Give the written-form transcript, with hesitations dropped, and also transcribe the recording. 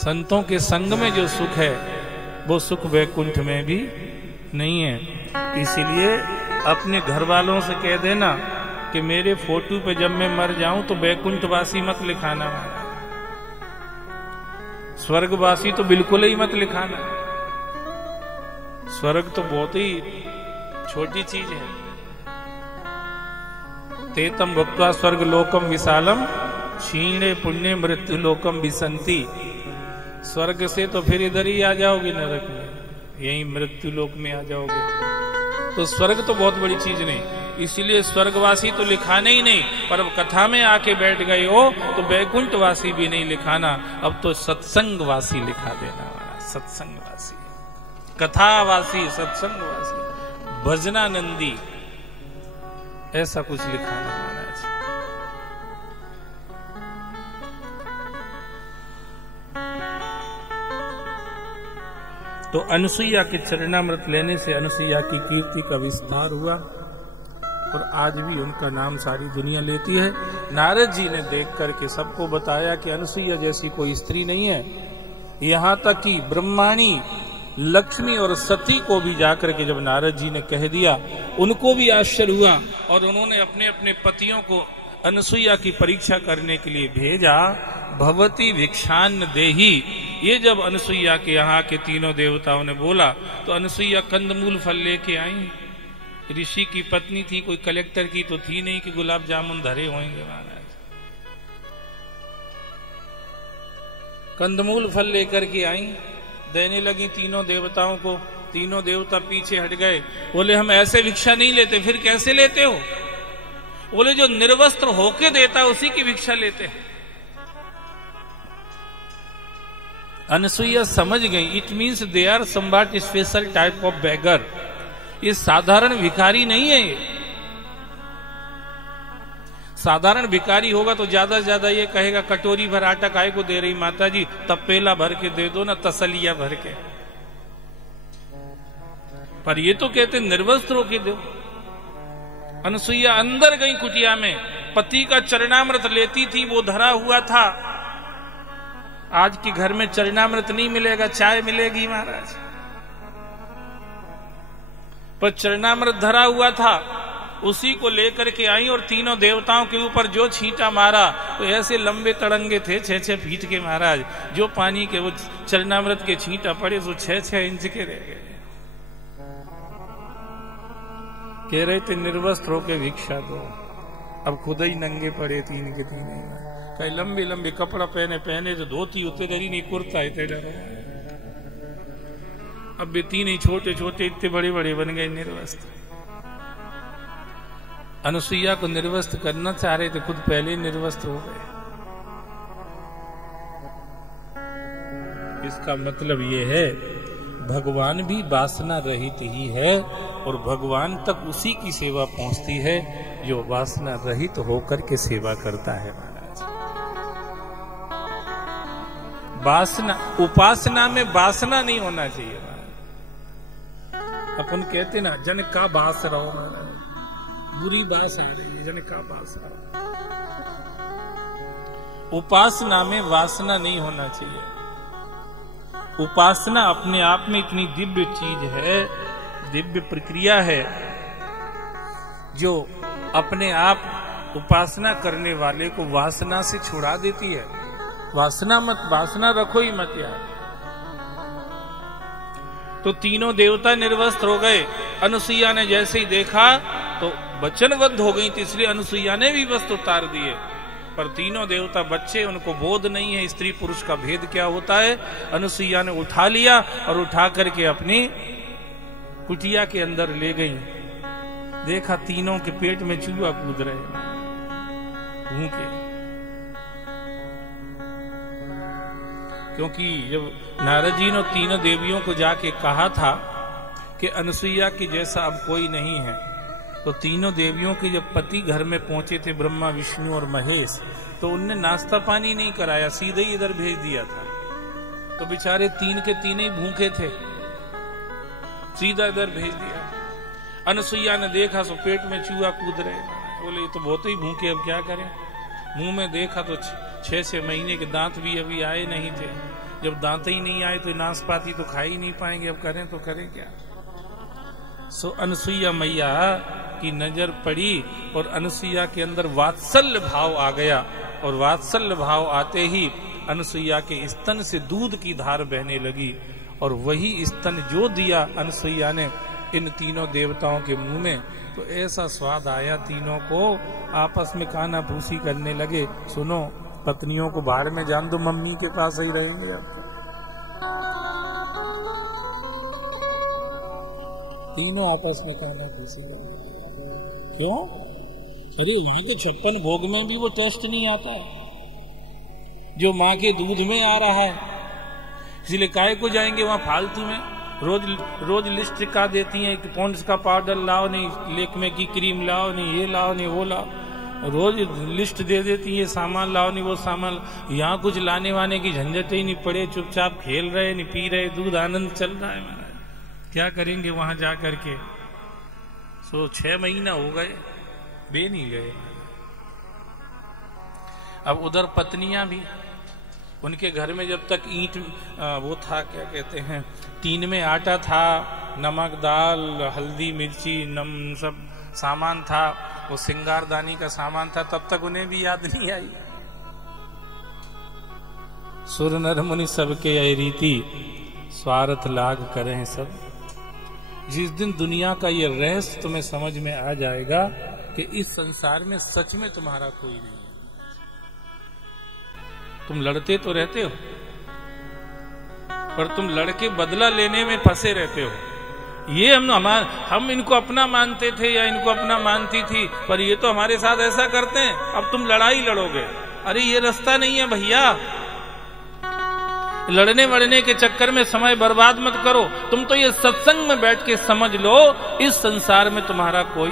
संतों के संग में जो सुख है वो सुख वैकुंठ में भी नहीं है। इसीलिए अपने घर वालों से कह देना कि मेरे फोटो पे जब मैं मर जाऊं तो वैकुंठवासी मत लिखाना, स्वर्गवासी तो बिल्कुल ही मत लिखाना। स्वर्ग तो बहुत ही छोटी चीज है। तेतम भक्त्वा स्वर्ग लोकम विशालम क्षीणे पुण्य मृत्यु लोकम विसंति। स्वर्ग से तो फिर इधर ही आ जाओगे नरक में, यही मृत्यु लोक में आ जाओगे। तो स्वर्ग तो बहुत बड़ी चीज नहीं, इसीलिए स्वर्गवासी तो लिखाने ही नहीं। पर अब कथा में आके बैठ गए हो तो वैकुंठवासी भी नहीं लिखाना, अब तो सत्संगवासी लिखा देना। सत्संगवासी, कथावासी, सत्संगवासी, भजनानंदी, ऐसा कुछ लिखाना महाराज। तो अनुसुईया के चरणामृत लेने से अनुसुईया की कीर्ति का विस्तार हुआ और आज भी उनका नाम सारी दुनिया लेती है। नारद जी ने देख करके सबको बताया कि अनुसुईया जैसी कोई स्त्री नहीं है। यहां तक कि ब्रह्माणी लक्ष्मी और सती को भी जाकर के जब नारद जी ने कह दिया, उनको भी आश्चर्य हुआ और उन्होंने अपने अपने पतियों को अनुसुईया की परीक्षा करने के लिए भेजा। भवती भिक्षान्न देही, ये जब अनुसुईया के यहाँ के तीनों देवताओं ने बोला तो अनुसुईया कंदमूल फल लेके आई। ऋषि की पत्नी थी, कोई कलेक्टर की तो थी नहीं कि गुलाब जामुन धरे होंगे महाराज। कंदमूल फल लेकर के आई, देने लगी तीनों देवताओं को। तीनों देवता पीछे हट गए, बोले हम ऐसे भिक्षा नहीं लेते। फिर कैसे लेते हो? बोले जो निर्वस्त्र होके देता उसी की भिक्षा लेते हैं। अनुसुईया समझ गई, it means they are somewhat special type of beggar. ये साधारण भिखारी नहीं है। ये साधारण भिखारी होगा तो ज्यादा से ज्यादा ये कहेगा कटोरी भर आटा काहे को दे रही माता जी, तपेला भर के दे दो ना, तसलिया भर के। पर ये तो कहते निर्वस्त्र होके दो। अनुसुईया अंदर गई कुटिया में, पति का चरणामृत लेती थी, वो धरा हुआ था। आज के घर में चरणामृत नहीं मिलेगा, चाय मिलेगी महाराज, पर चरणामृत धरा हुआ था, उसी को लेकर के आई और तीनों देवताओं के ऊपर जो छींटा मारा तो ऐसे लंबे तड़ंगे थे 6-6 फीट के महाराज। जो पानी के वो चरणामृत के छींटा पड़े तो 6-6 इंच के रह गए। कह रहे थे निर्वस्त्र होके भिक्षा दो, अब खुद ही नंगे पड़े तीन के तीन। कई लंबे लंबे कपड़ा पहने तो धोती उतरे डरी नहीं, कुर्ता इतने डरो। अब भी तीन ही छोटे छोटे इतने बड़े बड़े बन गए निर्वस्त्र। अनुसुईया को निर्वस्त्र करना चाह रहे थे, खुद पहले निर्वस्त्र हो गए। इसका मतलब ये है भगवान भी वासना रहित ही है और भगवान तक उसी की सेवा पहुंचती है जो वासना रहित होकर के सेवा करता है महाराज। वासना, उपासना में वासना नहीं होना चाहिए महाराज। अपन कहते ना जन का बास रहो महाराज, बुरी बास आ रही है, जन का बास रहो। उपासना में वासना नहीं होना चाहिए। उपासना अपने आप में इतनी दिव्य चीज है, दिव्य प्रक्रिया है, जो अपने आप उपासना करने वाले को वासना से छुड़ा देती है। वासना रखो ही मत यार। तो तीनों देवता निर्वस्त्र हो गए। अनुसुईया ने जैसे ही देखा तो वचनबद्ध हो गई थी, इसलिए अनुसुईया ने भी वस्त्र उतार दिए। पर तीनों देवता बच्चे, उनको बोध नहीं है स्त्री पुरुष का भेद क्या होता है। अनुसुईया ने उठा लिया और उठा करके अपनी कुटिया के अंदर ले गई। देखा तीनों के पेट में चूहा कूद रहे भूखे, क्योंकि जब नारद जी ने तीनों देवियों को जाके कहा था कि अनुसुईया की जैसा अब कोई नहीं है, तो तीनों देवियों के जब पति घर में पहुंचे थे, ब्रह्मा विष्णु और महेश, तो उनने नाश्ता पानी नहीं कराया, सीधे ही इधर भेज दिया था। तो बेचारे तीन के तीन ही भूखे थे, सीधा इधर भेज दिया। अनुसुईया ने देखा तो पेट में चूहा कूद रहे, बोले ये तो बहुत ही भूखे, अब क्या करें। मुंह में देखा तो 6-6 महीने के दांत भी अभी आए नहीं थे। जब दांत ही नहीं आए तो नाशपाती तो खा ही नहीं पाएंगे, अब करें तो करें क्या। सो अनसुईया मैया की नजर पड़ी और अनसुईया के अंदर वात्सल्य भाव आ गया, और वात्सल्य भाव आते ही अनसुईया के स्तन से दूध की धार बहने लगी, और वही स्तन जो दिया अनसुईया ने इन तीनों देवताओं के मुंह में, तो ऐसा स्वाद आया, तीनों को आपस में काना फूसी करने लगे। सुनो, पत्नियों को बाहर में जान दो, मम्मी के पास ही रहेंगे अब तो। तीनों आपस में काना फूसी करने लगे। क्यों? अरे वहां तो 56 भोग में भी वो टेस्ट नहीं आता है जो माँ के दूध में आ रहा है। इसलिए काहे को जाएंगे वहां फालतू में। रोज लिस्ट का देती हैं कि पॉन्ड्स का पाउडर लाओ, नहीं लेकमे की क्रीम लाओ, नहीं ये लाओ, नहीं वो लाओ। रोज लिस्ट दे देती है, सामान लाओ, नहीं वो सामान। यहाँ कुछ लाने वाने की झंझट ही नहीं पड़े, चुपचाप खेल रहे, नहीं पी रहे दूध, आनंद चल रहा है महाराज। क्या करेंगे वहां जा करके। 6 महीना हो गए, बे नहीं गए। अब उधर पत्नियां भी, उनके घर में जब तक ईंट वो था, क्या कहते हैं, टीन में आटा था, नमक दाल हल्दी मिर्ची नम सब सामान था, वो सिंगारदानी का सामान था, तब तक उन्हें भी याद नहीं आई। सुर नर मुनि सबके यह रीति, स्वार्थ लाग करें सब। जिस दिन दुनिया का ये रहस्य तुम्हें समझ में आ जाएगा कि इस संसार में सच में तुम्हारा कोई नहीं है। तुम लड़ते तो रहते हो, पर तुम लड़के बदला लेने में फंसे रहते हो। ये हम इनको अपना मानते थे या इनको अपना मानती थी, पर ये तो हमारे साथ ऐसा करते हैं, अब तुम लड़ाई लड़ोगे। अरे ये रास्ता नहीं है भैया, लड़ने वड़ने के चक्कर में समय बर्बाद मत करो। तुम तो ये सत्संग में बैठ के समझ लो, इस संसार में तुम्हारा कोई